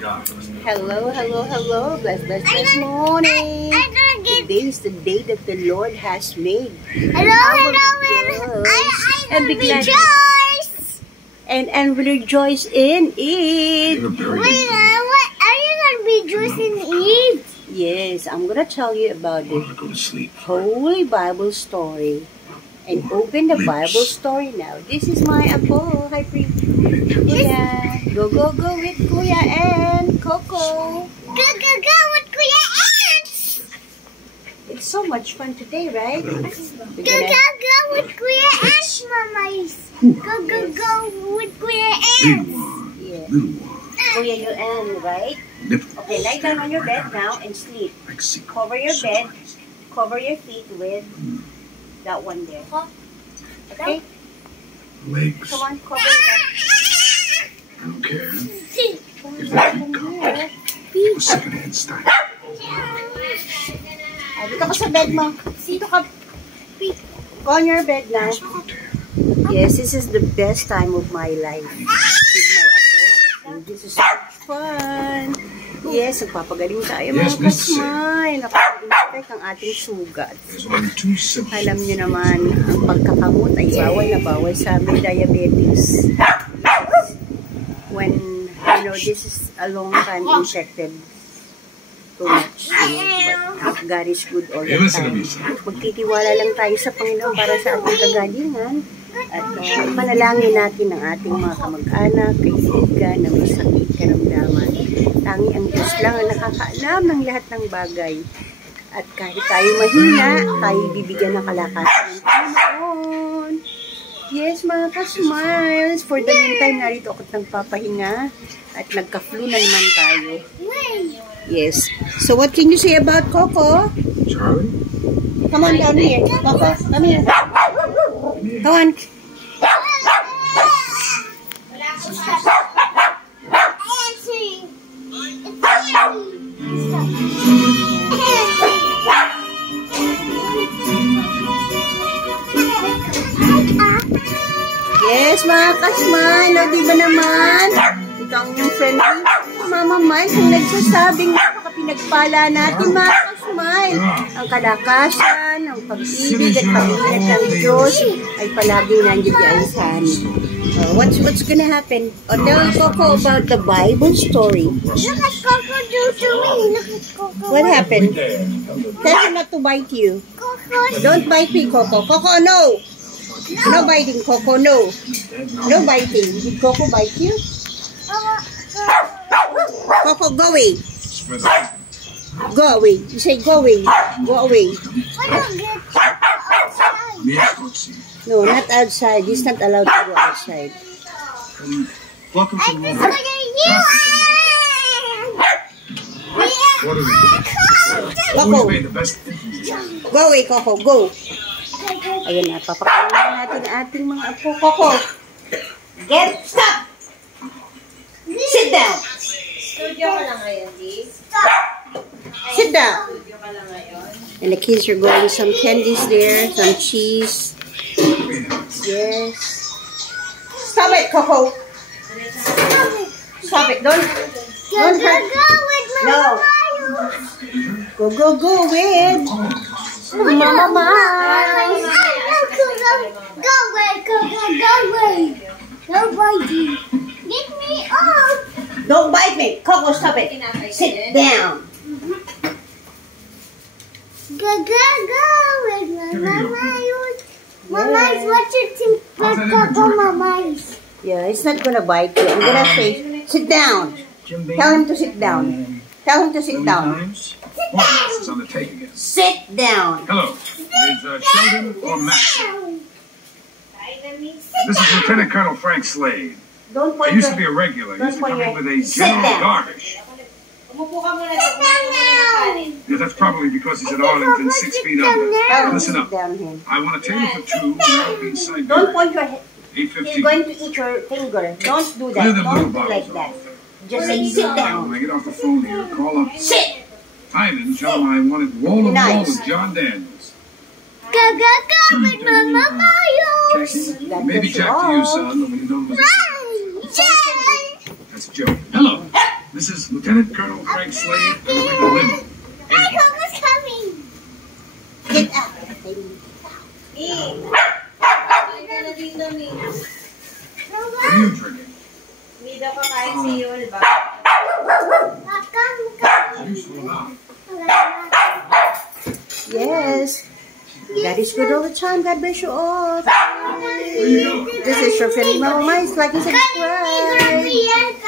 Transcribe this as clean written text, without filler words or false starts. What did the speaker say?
Hello, hello, hello. Bless morning. Today is the day that the Lord has made. Hello, hello, and be glad. Rejoice. And rejoice in it. Wait, what are you gonna be rejoicing in it? Yes, I'm gonna tell you about the Holy Bible story. And open the Bible story now. This is my Apo. Hi, Kuya. Go with Kuya and Coco. Go with Kuya Ants. It's so much fun today, right? Go with Kuya Ants, Mamas. Go with Kuya Ants. Yeah. Kuya Yuan, right? Okay, lie down on your bed now and sleep. Cover your bed. Cover your feet with that one there. Okay? Legs. Come on, cover that. I don't care. If they keep covered. Secondhand style. Dito ka sa bed mo. Dito ka. Go on your bed now. Yes, this is the best time of my life. With my apo. And this is so much fun. Yes, nagpapagaling tayo mga kasmay. Nakapag-inspect ang ating sugat. Alam niyo naman, ang pagkakamot ay bawal na bawal sa amin, diabetes. Yes. When, you know, this is a long time injected too much. But God is good all the time. Magtitiwala lang tayo sa Panginoon para sa ating kagalingan. At manalangin natin ang ating mga kamag-anak, kaibigan na may sakit, karamdaman. Tangi ang Diyos lang ang nakakaalam ng lahat ng bagay. At kahit tayo mahina, tayo bibigyan ng kalakasan ng Panginoon. Yes, mga ka-smiles. For the meantime, narito ako't nagpapahinga. At nagka-flu na naman tayo. Yes. So, what can you say about Coco? Charlie? Come on down here. Coco, come here. Come on. Yes, mga kasmile. O, diba naman? Ito ang yung friendly Mama Miles ang nagsasabing napakapinagpala natin, mga kasmile. Ang kalakasan, ang pag-ibig at pag-ingat ng Diyos ay palaging nandiyan sa amin. What's gonna happen? Tell Coco about the Bible story. Look at Coco do to me. Look at Coco. What happened? Tell him not to bite you. Coco. Don't bite me, Coco. Coco, no! No biting, Coco, no. No biting. Did Coco bite you? Coco, go away. Go away. You say go away. Go away. No, not outside. He's not allowed to go outside. Welcome to the What are you? Coco. Go away, Coco. Go. Ayan na, papakainin natin ang ating mga apo. Coco. Stop! Sit down. Studio ka lang ngayon, Di? Sit down. Studio ka lang ngayon. And the kids are going some candies there, some cheese. Yes. Stop it, Coco. Stop it. Don't hurt. No. Go with Mama Miles. Go away. Don't bite me. Get me off. Don't bite me. Coco, stop it. Sit down. Go with Mama Miles. Mama Miles, what's your team? Coco, Mama Miles. Yeah, it's not gonna bite you. I'm gonna say, sit down. Tell him to sit down. Tell him to sit down. Sit down. Hello. Is Sheldon or Max? This is Lieutenant Colonel Frank Slade. Don't I point used to your... be a regular. I used to Don't come in point with your- a Sit General down. Darvish. Umupo ka muna doon. Yeah, that's probably because he's at Arlington 6 feet under. Tell him to Listen sit up. down here. I want a table for two. I'll be inside Don't point your head. He's 8:15. going to eat your finger. Don't do that. Clear the blue Don't do like bottles that. off. Just say, sit When down. I get off the phone here, call up Sit. Ivan, tell him I wanted wall to wall Nice. with John Daniels. Go with Mama Miles. Jackie, That maybe goes Jack to you, off. son. When you know Run. that's a joke. Hello. This is Lieutenant Colonel Frank Slade with the Living. Who's coming? Get out. Ay ka na dito, Mi. What are you drinking? Mi daw kakain si Yul ba? Juice will not. Yes. God is good all the time. God bless you all. Where you going? This is your friendly Mama Mais. Like and subscribe.